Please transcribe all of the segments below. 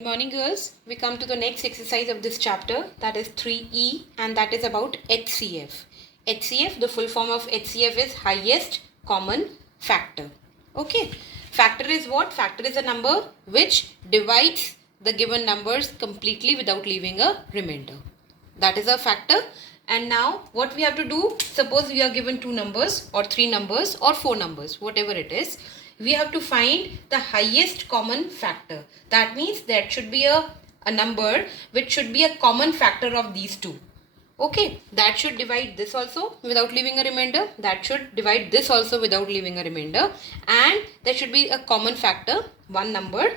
Good morning, girls. We come to the next exercise of this chapter, that is 3E, and that is about HCF. HCF, the full form of HCF is highest common factor. Okay. Factor is what? Factor is a number which divides the given numbers completely without leaving a remainder. That is a factor. And now what we have to do, suppose we are given 2 numbers or 3 numbers or 4 numbers, whatever it is. We have to find the highest common factor. That means there should be a number which should be a common factor of these two. Okay, that should divide this also without leaving a remainder. That should divide this also without leaving a remainder. And there should be a common factor, one number,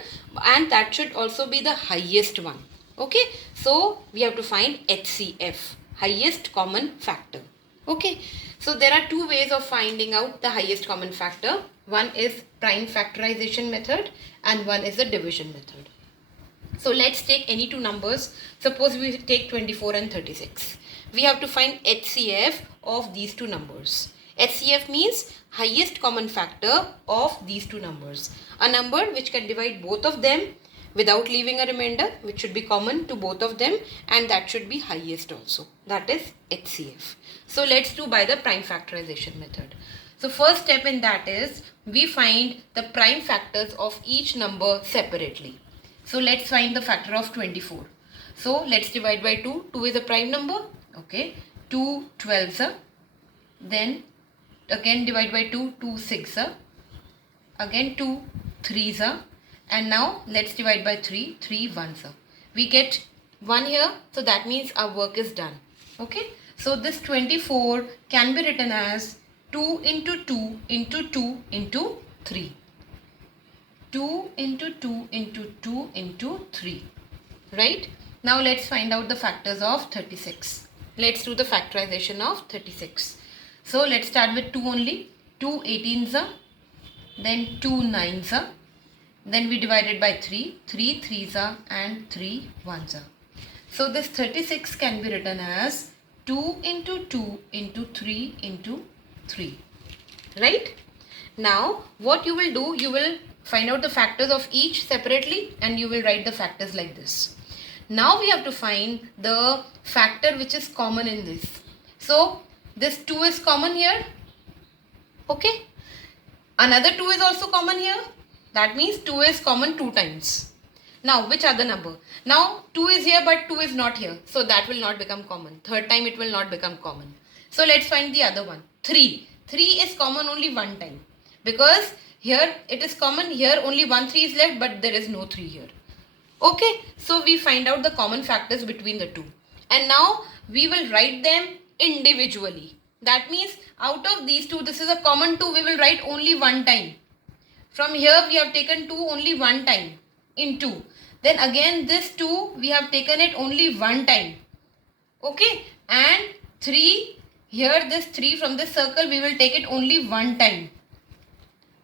and that should also be the highest one. Okay, so we have to find HCF, highest common factor. Okay, so there are two ways of finding out the highest common factor. One is prime factorization method and one is the division method. So let's take any two numbers. Suppose we take 24 and 36. We have to find HCF of these two numbers. HCF means highest common factor of these two numbers. A number which can divide both of them without leaving a remainder, which should be common to both of them, and that should be highest also. That is HCF. So let's do by the prime factorization method. So first step in that is we find the prime factors of each number separately. So let's find the factor of 24. So let's divide by 2. 2 is a prime number. Okay. 2 12s. Then again divide by 2. 2 6s. Again 2 3s. And now let's divide by 3. 3 1s. We get 1 here. So that means our work is done. Okay. So this 24 can be written as 2 into 2 into 2 into 3. 2 into 2 into 2 into 3. Right? Now let's find out the factors of 36. Let's do the factorization of 36. So let's start with 2 only. 2 18s, then 2 9s, then we divide it by 3. 3 3s and 3 1s. So this 36 can be written as 2 into 2 into 3 into 3. Right? Now what you will do, you will find out the factors of each separately and you will write the factors like this. Now we have to find the factor which is common in this. So this 2 is common here. Okay. Another 2 is also common here. That means 2 is common 2 times. Now which other number? Now 2 is here but 2 is not here. So that will not become common. Third time it will not become common. So let's find the other one. 3. 3 is common only one time. Because here it is common, here only 1 3 is left but there is no 3 here. Okay, so we find out the common factors between the two. And now we will write them individually. That means out of these two, this is a common 2, we will write only one time. From here we have taken 2 only one time in 2. Then again this 2 we have taken it only one time. Okay, and 3, here this 3 from this circle we will take it only one time.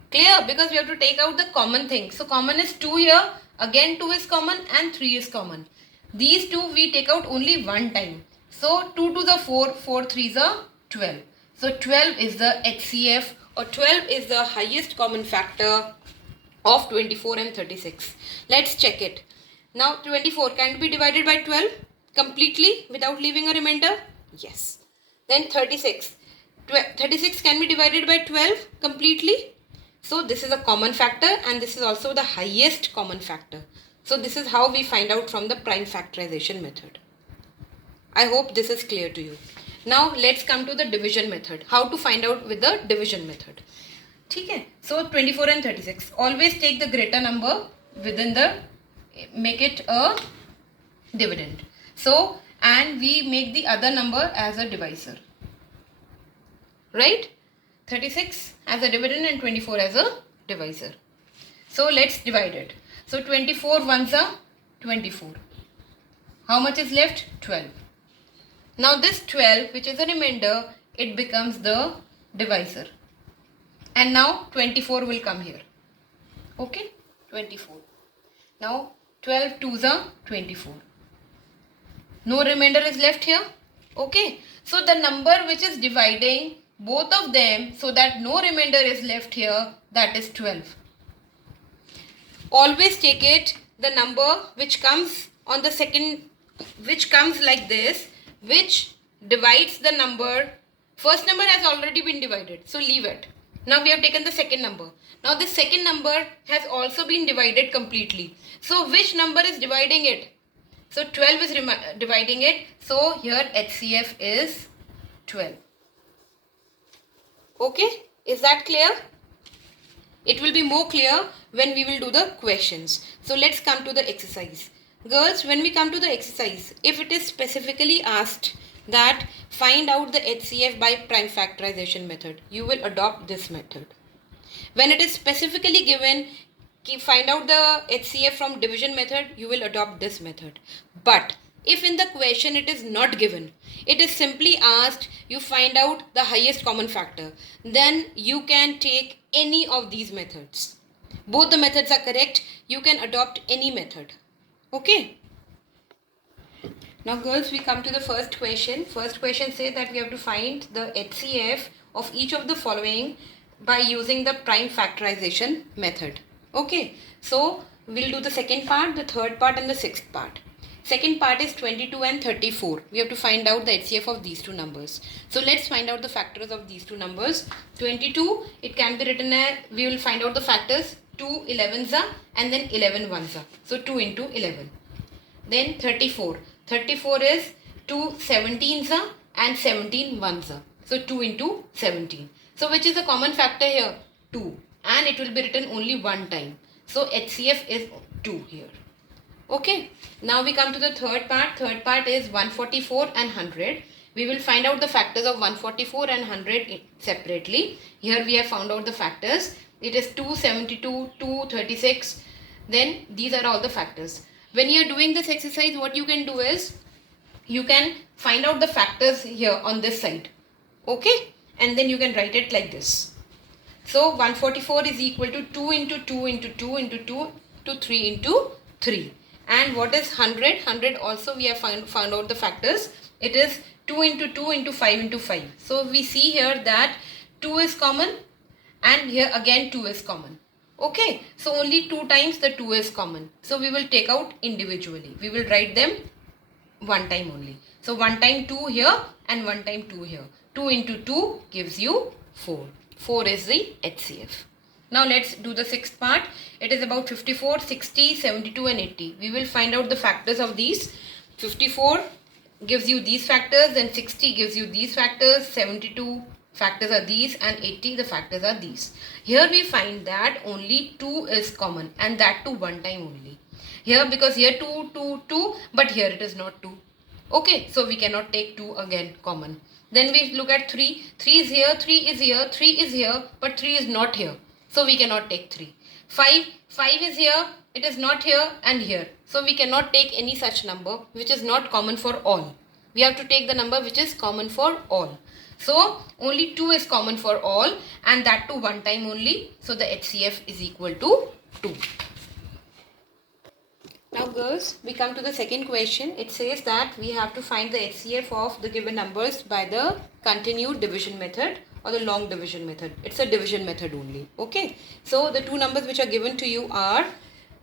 Clear? Because we have to take out the common thing. So common is 2 here. Again 2 is common and 3 is common. These two we take out only one time. So 2 to the 4, 4 3s are 12. So 12 is the HCF or 12 is the highest common factor of 24 and 36. Let's check it. Now 24 can be divided by 12 completely without leaving a remainder? Yes. Then 36. 36 can be divided by 12 completely. So this is a common factor and this is also the highest common factor. So this is how we find out from the prime factorization method. I hope this is clear to you. Now let's come to the division method. How to find out with the division method. Okay. So 24 and 36. Always take the greater number within the, make it a dividend. So, and we make the other number as a divisor. Right? 36 as a dividend and 24 as a divisor. So let's divide it. So 24 ones are 24. How much is left? 12. Now this 12 which is a remainder, it becomes the divisor. And now 24 will come here. Okay? 24. Now 12 twos are 24. No remainder is left here. Okay? So the number which is dividing both of them so that no remainder is left here, that is 12. Always take it the number which comes on the second, which comes like this, which divides the number. First number has already been divided, so leave it. Now we have taken the second number. Now the second number has also been divided completely. So which number is dividing it? So 12 is dividing it. So here HCF is 12. Okay, is that clear? It will be more clear when we will do the questions. So let's come to the exercise. Girls, when we come to the exercise, if it is specifically asked that find out the HCF by prime factorization method, you will adopt this method. When it is specifically given, find out the HCF from division method, you will adopt this method. But if in the question it is not given, it is simply asked you find out the highest common factor, then you can take any of these methods. Both the methods are correct. You can adopt any method. Okay. Now girls, we come to the first question. First question says that we have to find the HCF of each of the following by using the prime factorization method. Okay. So we'll do the second part, the third part and the sixth part. Second part is 22 and 34. We have to find out the HCF of these two numbers. So let's find out the factors of these two numbers. 22, it can be written as, we will find out the factors 2 11s and then 11 1s. So 2 into 11. Then 34. 34 is 2 17s and 17 1s. So 2 into 17. So which is the common factor here? 2. And it will be written only one time. So HCF is 2 here. Okay. Now we come to the third part. Third part is 144 and 100. We will find out the factors of 144 and 100 separately. Here we have found out the factors. It is 272, 236. Then these are all the factors. When you are doing this exercise, what you can do is you can find out the factors here on this side. Okay. And then you can write it like this. So 144 is equal to 2 into 2 into 2 into 2 to 3 into 3. And what is 100? 100 also we have found out the factors. It is 2 into 2 into 5 into 5. So we see here that 2 is common and here again 2 is common. Okay. So only 2 times the 2 is common. So we will take out individually. We will write them one time only. So one time 2 here and one time 2 here. 2 into 2 gives you 4. 4 is the HCF. Now let's do the sixth part. It is about 54, 60, 72 and 80. We will find out the factors of these. 54 gives you these factors, then 60 gives you these factors, 72 factors are these and 80 the factors are these. Here we find that only 2 is common and that too one time only. Here because here 2, 2, 2 but here it is not 2. Okay, so we cannot take 2 again common. Then we look at 3. 3 is here, 3 is here, 3 is here but 3 is not here. So we cannot take 3. 5 is here, it is not here and here. So we cannot take any such number which is not common for all. We have to take the number which is common for all. So only 2 is common for all and that too one time only. So the HCF is equal to 2. Now girls, we come to the second question. It says that we have to find the HCF of the given numbers by the continued division method or the long division method. It's a division method only. Okay. So the two numbers which are given to you are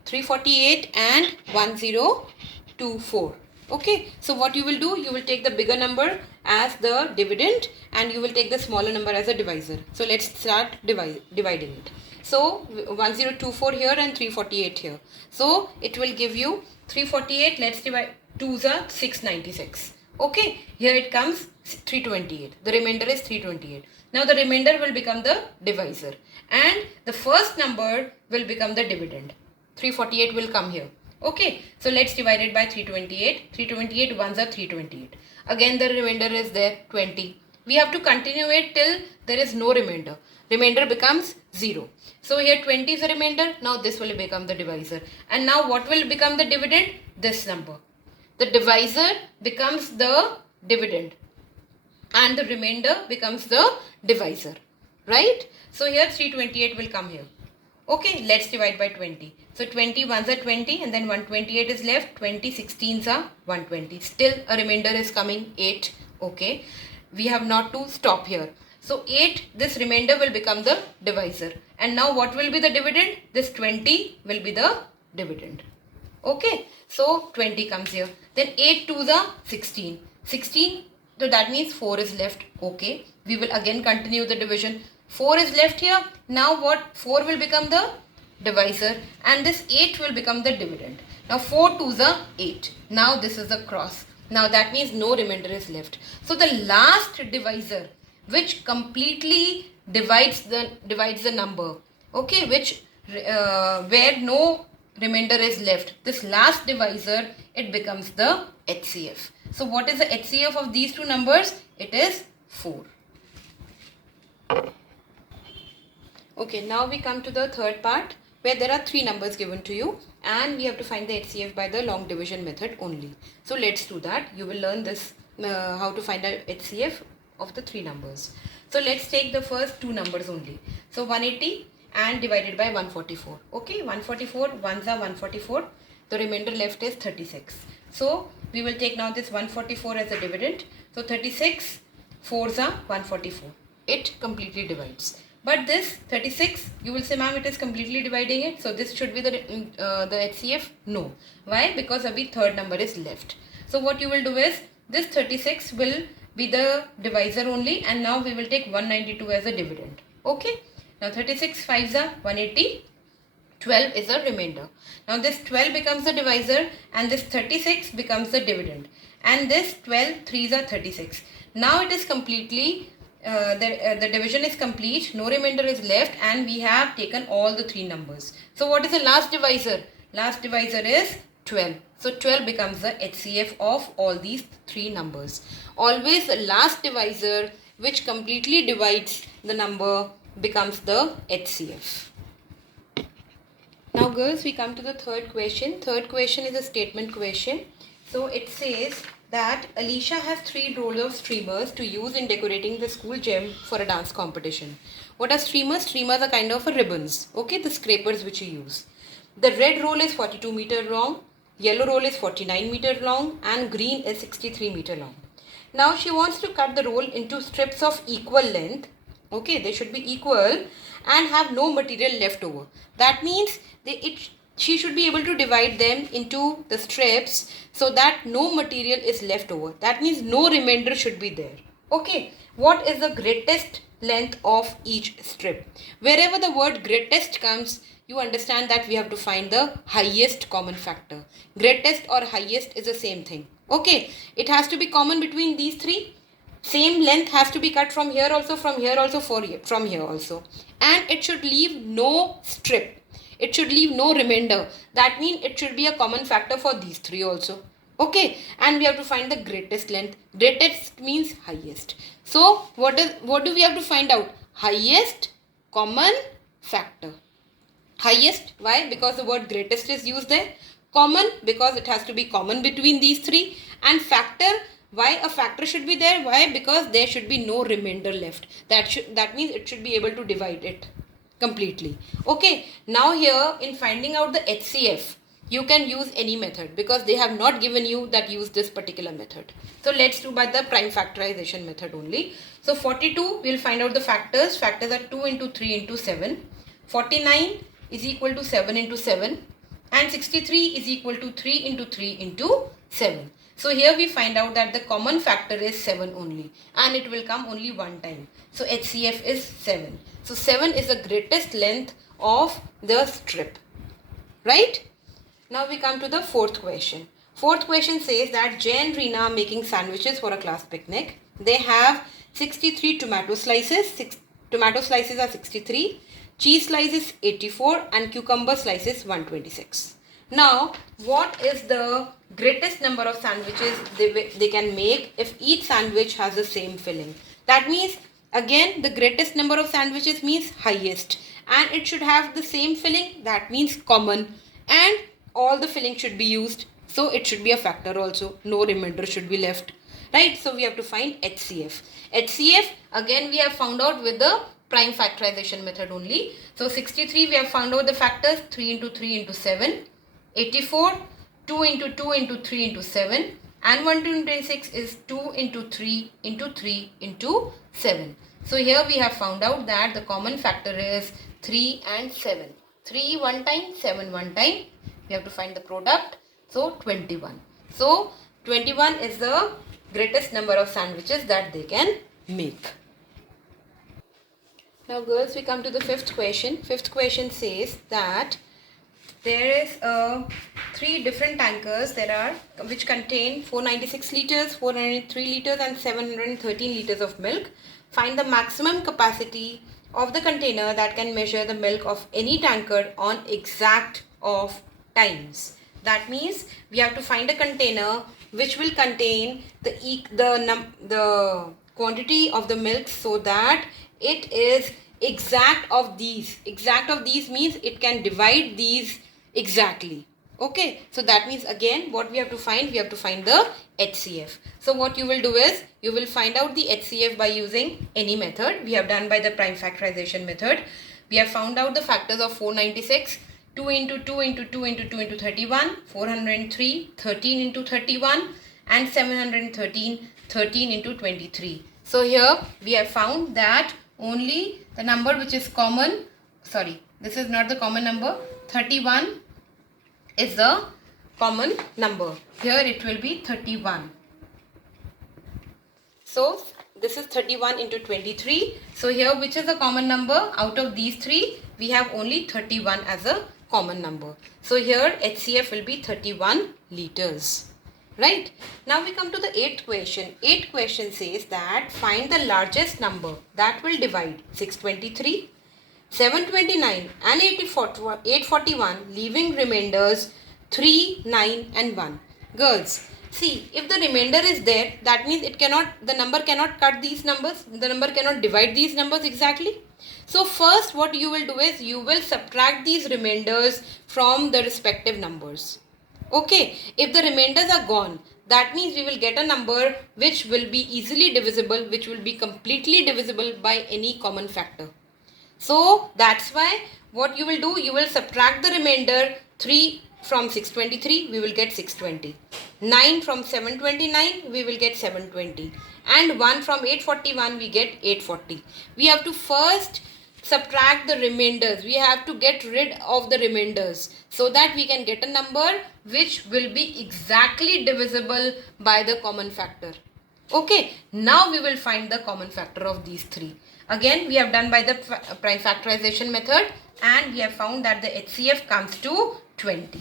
348 and 1024. Okay. So what you will do, you will take the bigger number as the dividend and you will take the smaller number as a divisor. So let's start dividing it. So 1024 here and 348 here. So it will give you 348. Let's divide 2s are 696. Okay. Here it comes 328. The remainder is 328. Now the remainder will become the divisor and the first number will become the dividend. 348 will come here. Okay. So let's divide it by 328. 328 ones are 328. Again the remainder is there 20. We have to continue it till there is no remainder. Remainder becomes 0. So here 20 is a remainder. Now this will become the divisor. And now what will become the dividend? This number. The divisor becomes the dividend. And the remainder becomes the divisor. Right? So here 328 will come here. Okay, let's divide by 20. So 20 ones are 20 and then 128 is left. 20 16s are 120. Still a remainder is coming 8. Okay. We have not to stop here. So 8, this remainder will become the divisor. And now what will be the dividend? This 20 will be the dividend. Okay, so 20 comes here. Then 8 2s are 16. 16, so that means 4 is left. Okay, we will again continue the division. 4 is left here. Now what? 4 will become the divisor and this 8 will become the dividend. Now 4 2s are 8. Now this is a cross. Now that means no remainder is left. So the last divisor which completely divides the number, okay, which where no remainder is left, this last divisor, it becomes the HCF. So what is the HCF of these two numbers? It is 4. Okay, now we come to the third part where there are 3 numbers given to you and we have to find the HCF by the long division method only. So let's do that. You will learn this how to find the HCF of the 3 numbers. So let's take the first 2 numbers only. So 180 and divided by 144. Okay, 144, 1s are 144. The remainder left is 36. So we will take now this 144 as a dividend. So 36, 4s are 144. It completely divides. But this 36, you will say, ma'am, it is completely dividing it. So this should be the HCF. No. Why? Because abhi third number is left. So what you will do is, this 36 will be the divisor only and now we will take 192 as a dividend. Okay. Now 36 5s are 180. 12 is a remainder. Now this 12 becomes the divisor and this 36 becomes the dividend. And this 12 3s are 36. Now it is completely the division is complete, no remainder is left and we have taken all the 3 numbers. So what is the last divisor? Last divisor is 12. So 12 becomes the HCF of all these 3 numbers. Always the last divisor which completely divides the number becomes the HCF. Now girls, we come to the third question. Third question is a statement question. So it says that Alicia has 3 rolls of streamers to use in decorating the school gym for a dance competition. What are streamers? Streamers are kind of ribbons. Okay, the scrapers which you use. The red roll is 42 meter long, yellow roll is 49 meter long and green is 63 meter long. Now she wants to cut the roll into strips of equal length. Okay, they should be equal and have no material left over. That means she should be able to divide them into the strips so that no material is left over. That means no remainder should be there. Okay, what is the greatest length of each strip? Wherever the word greatest comes, you understand that we have to find the highest common factor. Greatest or highest is the same thing. Okay, it has to be common between these 3. Same length has to be cut from here also, from here also, from here also. And it should leave no strip. It should leave no remainder. That means it should be a common factor for these 3 also. Okay. And we have to find the greatest length. Greatest means highest. So what do we have to find out? Highest common factor. Highest. Why? Because the word greatest is used there. Common, because it has to be common between these 3. And factor. Why a factor should be there? Why? Because there should be no remainder left. That means it should be able to divide it completely. Okay, now here in finding out the HCF, you can use any method because they have not given you that use this particular method. So let's do by the prime factorization method only. So 42, we will find out the factors. Factors are 2 into 3 into 7. 49 is equal to 7 into 7. And 63 is equal to 3 into 3 into 7. So here we find out that the common factor is 7 only and it will come only one time. So HCF is 7. So 7 is the greatest length of the strip. Right? Now we come to the fourth question. Fourth question says that Jay and Reena are making sandwiches for a class picnic. They have 63 tomato slices. Tomato slices are 63. Cheese slices 84 and cucumber slices 126. Now, what is the greatest number of sandwiches they can make if each sandwich has the same filling? That means, again, the greatest number of sandwiches means highest. And it should have the same filling. That means common. And all the filling should be used. So, it should be a factor also. No remainder should be left. Right? So, we have to find HCF. HCF, again, we have found out with the prime factorization method only. So, 63, we have found out the factors 3 into 3 into 7. 84, 2 into 2 into 3 into 7 and 126 is 2 into 3 into 3 into 7. So here we have found out that the common factor is 3 and 7. 3 one time, 7 one time. We have to find the product. So 21. So 21 is the greatest number of sandwiches that they can make. Now girls, we come to the fifth question. Fifth question says that there is three different tankers which contain 496 liters, 403 liters and 713 liters of milk. Find the maximum capacity of the container that can measure the milk of any tanker on exact of times. That means we have to find a container which will contain the quantity of the milk so that it is exact of these. Exact of these means it can divide these exactly. Okay, so that means again what we have to find the HCF. So what you will do is you will find out the HCF by using any method. We have done by the prime factorization method. We have found out the factors of 496, 2 into 2 into 2 into 2 into 31, 403, 13 into 31 and 713, 13 into 23. So here we have found that only the number which is common, this is not the common number, 31 is the common number. Here it will be 31. So this is 31 into 23. So here which is the common number? Out of these three, we have only 31 as a common number. So here HCF will be 31 liters. Right. Now we come to the 8th question. 8th question says that find the largest number that will divide 623, 729 and 841, leaving remainders 3, 9 and 1. Girls, see, if the remainder is there, that means the number cannot cut these numbers. The number cannot divide these numbers exactly. So first what you will do is you will subtract these remainders from the respective numbers. Okay, if the remainders are gone, that means we will get a number which will be easily divisible, which will be completely divisible by any common factor. So that's why what you will do, you will subtract the remainder 3 from 623, we will get 620. 9 from 729, we will get 720. And 1 from 841, we get 840. We have to first subtract the remainders. We have to get rid of the remainders so that we can get a number which will be exactly divisible by the common factor. Okay, now we will find the common factor of these three. Again, we have done by the prime factorization method and we have found that the HCF comes to 20.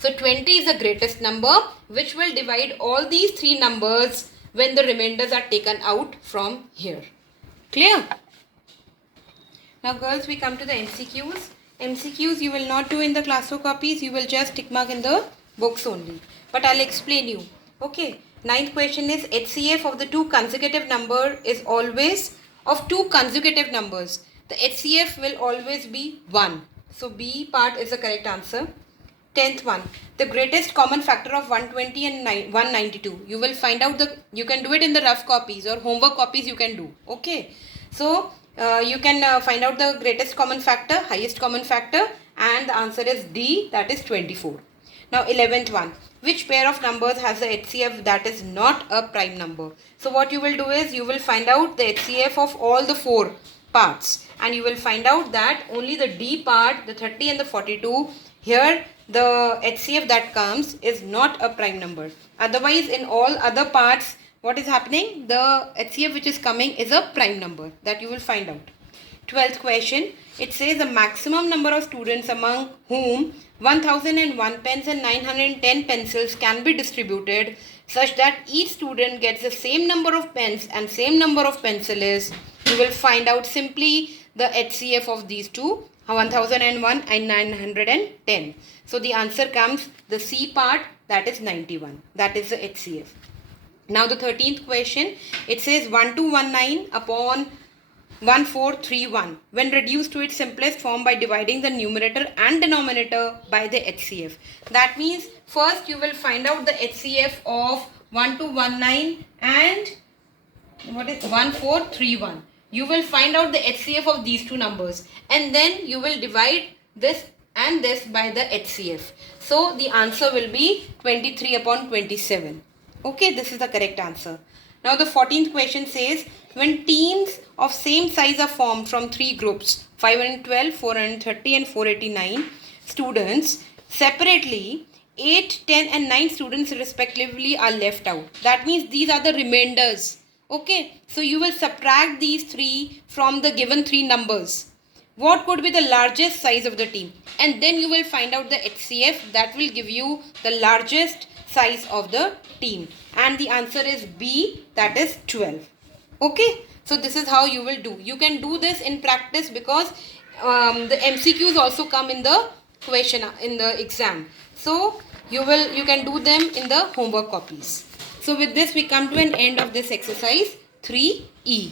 So 20 is the greatest number which will divide all these three numbers when the remainders are taken out from here. Clear? Now girls, we come to the MCQs. MCQs you will not do in the classroom copies, you will just tick mark in the books only. But I'll explain you. Okay, 9th question is HCF of the two consecutive number is always of two consecutive numbers. The HCF will always be 1. So B part is the correct answer. 10th one, the greatest common factor of 120 and 192. You will find out you can do it in the rough copies or homework copies you can do. Okay, so you can find out the greatest common factor, highest common factor, and the answer is D, that is 24. Now 11th one, which pair of numbers has the HCF that is not a prime number? So what you will do is you will find out the HCF of all the 4 parts and you will find out that only the D part, the 30 and the 42, here the HCF that comes is not a prime number. Otherwise in all other parts, what is happening? The HCF which is coming is a prime number, that you will find out. 12th question, it says the maximum number of students among whom 1001 pens and 910 pencils can be distributed such that each student gets the same number of pens and same number of pencils. You will find out simply the HCF of these two, 1001 and 910. So the answer comes the C part, that is 91. That is the HCF. Now the 13th question, it says 1219 upon 1431 when reduced to its simplest form by dividing the numerator and denominator by the HCF. That means first you will find out the HCF of 1219 and 1431. You will find out the HCF of these two numbers and then you will divide this and this by the HCF. So the answer will be 23 upon 27. Okay, this is the correct answer. Now the 14th question says, when teams of same size are formed from 3 groups, 512, 430 and 489 students, Separately, 8, 10 and 9 students respectively are left out. That means these are the remainders. Okay, so you will subtract these 3 from the given 3 numbers. What could be the largest size of the team? And then you will find out the HCF that will give you the largest size of the team. And the answer is B, that is 12. Okay, so this is how you will do. You can do this in practice because the MCQs also come in the question in the exam. So you can do them in the homework copies. So with this we come to an end of this exercise 3E.